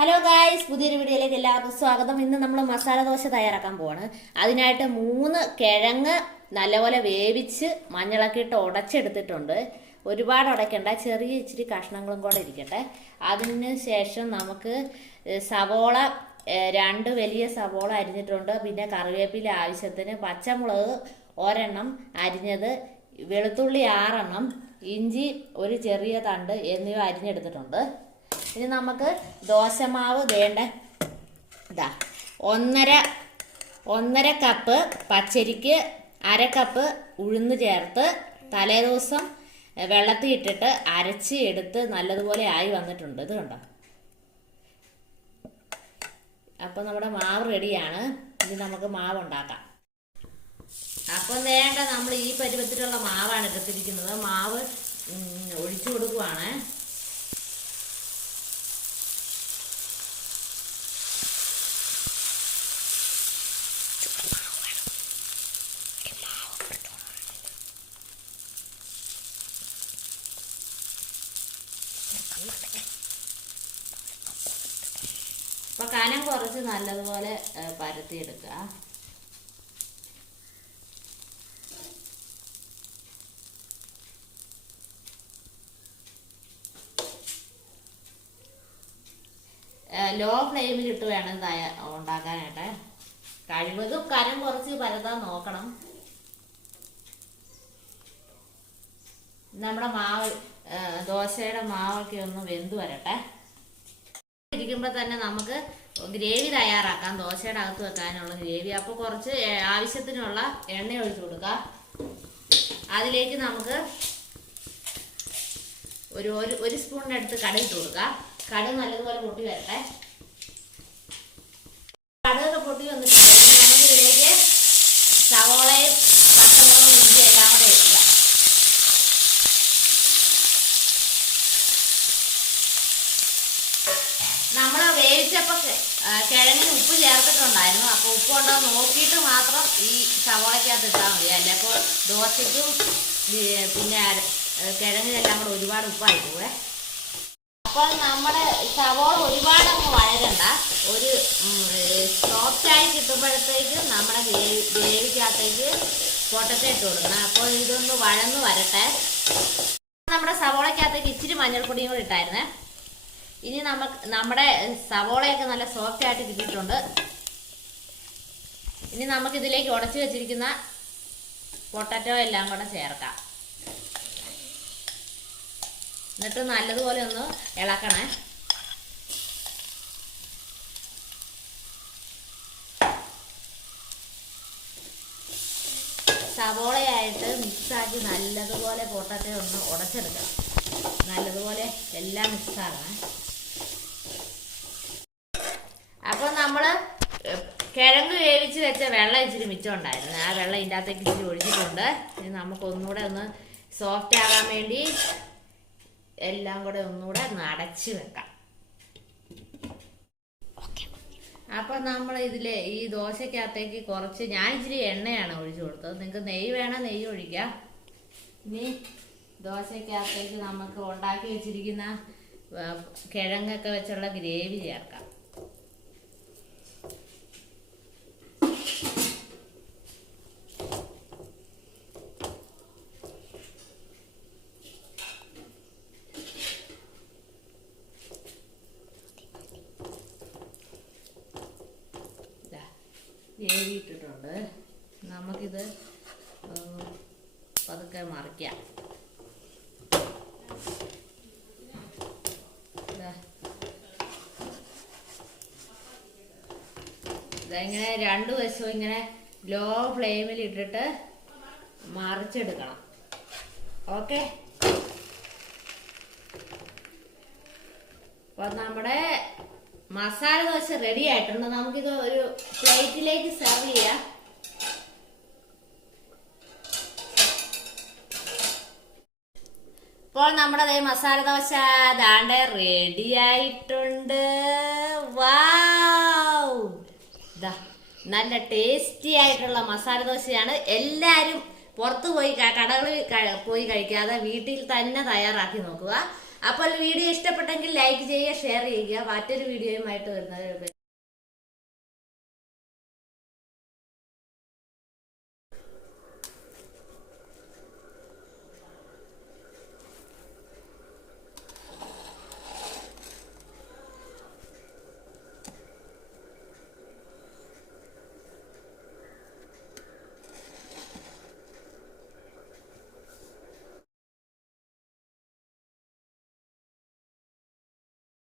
Hello guys പുതിയൊരു വീഡിയോയിലേക്ക് എല്ലാവർക്കും സ്വാഗതം. ഇന്ന് നമ്മൾ മസാല ദോശ തയ്യാറാക്കാൻ പോവാണ്. അതിനായിട്ട് മൂന്ന് കിഴങ്ങ് നല്ലപോലെ വേവിച്ച് മഞ്ഞളൊക്കെ ഇട്ട് ഉടച്ചെടുത്തിട്ടുണ്ട് ഒരുപാട് ഉടയ്ക്കണ്ട ചെറിയ ഇച്ചിരി കഷ്ണങ്ങളും കൂടെ ഇരിക്കട്ടെ. അതിന് ശേഷം നമുക്ക് സവോള രണ്ട് വലിയ സവോള അരിഞ്ഞിട്ടുണ്ട്. പിന്നെ കറിവേപ്പില ആവശ്യത്തിന് പച്ചമുളക് ഒരെണ്ണം അരിഞ്ഞത് വെളുത്തുള്ളി ആറെണ്ണം ഇഞ്ചി ഒരു ചെറിയ തണ്ട് എന്നിവ അരിഞ്ഞെടുത്തിട്ടുണ്ട്. ഇനി നമുക്ക് ദോശമാവ് വേണ്ട. ഇതാ ഒന്നര ഒന്നര കപ്പ് പച്ചരിക്ക് അര കപ്പ് ഉഴുന്ന് ചേർത്ത് തലേദിവസം വെള്ളത്തിൽ ഇട്ടിട്ട് അരച്ച് എടുത്ത് നല്ലതുപോലെ ആയി വന്നിട്ടുണ്ട്. ഇത് കണ്ടോ? അപ്പോൾ നമ്മുടെ മാവ് റെഡിയാണ്. ഇനി നമുക്ക് മാവ് ഉണ്ടാക്കാം. അപ്പം വേണ്ട നമ്മൾ ഈ പരുവത്തിലുള്ള മാവാണ് എടുത്തിരിക്കുന്നത്. മാവ് ഒഴിച്ചു കൊടുക്കുവാണ്. അപ്പൊ കനം കുറച്ച് നല്ലതുപോലെ പരത്തിയെടുക്കുക. ലോ ഫ്ലെയിമിൽ ഇട്ട് വേണം ഉണ്ടാക്കാനായിട്ട്. കഴിവതും കനം കുറച്ച് പരതാൻ നോക്കണം. നമ്മുടെ മാവ് ദോശയുടെ മാവൊക്കെ ഒന്ന് വെന്ത് വരട്ടെ. ഇരിക്കുമ്പോൾ തന്നെ നമുക്ക് ഗ്രേവി തയ്യാറാക്കാം. ദോശയുടെ അകത്ത് വെക്കാനുള്ള ഗ്രേവി. അപ്പോൾ കുറച്ച് ആവശ്യത്തിനുള്ള എണ്ണ ഒഴിച്ചു കൊടുക്കാം. അതിലേക്ക് നമുക്ക് ഒരു ഒരു സ്പൂണിന്റെ അടുത്ത് കടയിട്ട് കൊടുക്കാം. കടുക് നല്ലതുപോലെ പൊട്ടി വരട്ടെ കടുകൊക്കെ പൊട്ടി വന്നിട്ടുണ്ട് ഇനി നമുക്ക് ഇതിലേക്ക് സവോളയും പച്ചമുളകും ഇഞ്ചി എല്ലാം കൂടെ ഇടുക നമ്മൾ വേവിച്ചപ്പോൾ കിഴങ്ങിന് ഉപ്പ് ചേർത്തിട്ടുണ്ടായിരുന്നു. അപ്പോൾ ഉപ്പ് ഉണ്ടോ നോക്കിയിട്ട് മാത്രം ഈ സവോളയ്ക്കകത്ത് ഇട്ടാൽ മതി. അല്ല? അപ്പോൾ ദോശയ്ക്കും പിന്നെ കിഴങ്ങിനെല്ലാം കൂടെ ഒരുപാട് ഉപ്പായി പോവേ. അപ്പോൾ നമ്മുടെ സവോള ഒരുപാട് അങ്ങ് വഴരണ്ട ഒരു സോഫ്റ്റായി കിട്ടുമ്പോഴത്തേക്ക് നമ്മുടെ ഗ്രേവി ഗ്രേവിക്കകത്തേക്ക് പൊട്ടറ്റോ ഇട്ട് കൊടുക്കണം. അപ്പോൾ ഇതൊന്ന് വഴന്ന് വരട്ടെ. നമ്മുടെ സവോളയ്ക്കകത്തേക്ക് ഇച്ചിരി മഞ്ഞൾപ്പൊടിയും കൂടി ഇട്ടായിരുന്നേ. ഇനി നമ്മൾ നമ്മുടെ സവോളയൊക്കെ നല്ല സോഫ്റ്റ് ആയിട്ട് കിട്ടിയിട്ടുണ്ട്. ഇനി നമുക്ക് ഇതിലേക്ക് ഉടച്ചു വെച്ചിരിക്കുന്ന പൊട്ടറ്റോ എല്ലാം കൂടെ ചേർക്കാം. എന്നിട്ട് നല്ലതുപോലെ ഒന്ന് ഇളക്കണേ. സവോളയായിട്ട് മിക്സാക്കി നല്ലതുപോലെ പൊട്ടറ്റോ ഒന്ന് ഉടച്ചെടുക്കണം. നല്ലതുപോലെ എല്ലാം മിക്സ് നമ്മൾ കിഴങ്ങ് വേവിച്ച് വെച്ച വെള്ളം ഇച്ചിരി മിച്ചം ഉണ്ടായിരുന്നു. ആ വെള്ളം ഇതിന്റെ അകത്തേക്ക് ഇച്ചിരി ഒഴിച്ചിട്ടുണ്ട്. ഇനി നമുക്ക് ഒന്നുകൂടെ ഒന്ന് സോഫ്റ്റ് ആകാൻ വേണ്ടി എല്ലാം കൂടെ ഒന്നുകൂടെ നടച്ച് വെക്കാം. അപ്പൊ നമ്മൾ ഇതിൽ ഈ ദോശക്കകത്തേക്ക് കുറച്ച് ഞാൻ ഇച്ചിരി എണ്ണയാണ് ഒഴിച്ചു കൊടുത്തത്. നിങ്ങൾക്ക് നെയ്യ് വേണം നെയ്യ് ഒഴിക്കാം. ഇനി ദോശക്കകത്തേക്ക് നമുക്ക് ഉണ്ടാക്കി വെച്ചിരിക്കുന്ന കിഴങ്ങൊക്കെ വെച്ചുള്ള ഗ്രേവി ചേർക്കാം ദാ, ഗ്രേവി ഇട്ടിട്ടുണ്ട് നമുക്കിത് പതുക്കെ മറിക്കാം. ഇതെങ്ങനെ രണ്ടു വശവും ഇങ്ങനെ ലോ ഫ്ലെയിമിൽ ഇട്ടിട്ട് മറിച്ചെടുക്കണം. ഓക്കെ? അപ്പൊ നമ്മുടെ മസാല ദോശ റെഡി ആയിട്ടുണ്ട്. നമുക്കിത് ഒരു പ്ലേറ്റിലേക്ക് സെർവ് ചെയ്യാം. ഇപ്പോൾ നമ്മുടെ അതേ മസാല ദോശ ദാണ്ട റെഡി ആയിട്ടുണ്ട്. വാവ് നല്ല ടേസ്റ്റി ആയിട്ടുള്ള മസാല ദോശയാണ്. എല്ലാവരും പുറത്തു പോയി കടകളിൽ പോയി കഴിക്കാതെ വീട്ടിൽ തന്നെ തയ്യാറാക്കി നോക്കുക. അപ്പോൾ വീഡിയോ ഇഷ്ടപ്പെട്ടെങ്കിൽ ലൈക്ക് ചെയ്യുക ഷെയർ ചെയ്യുക. മറ്റൊരു വീഡിയോയുമായിട്ട് വരുന്നത്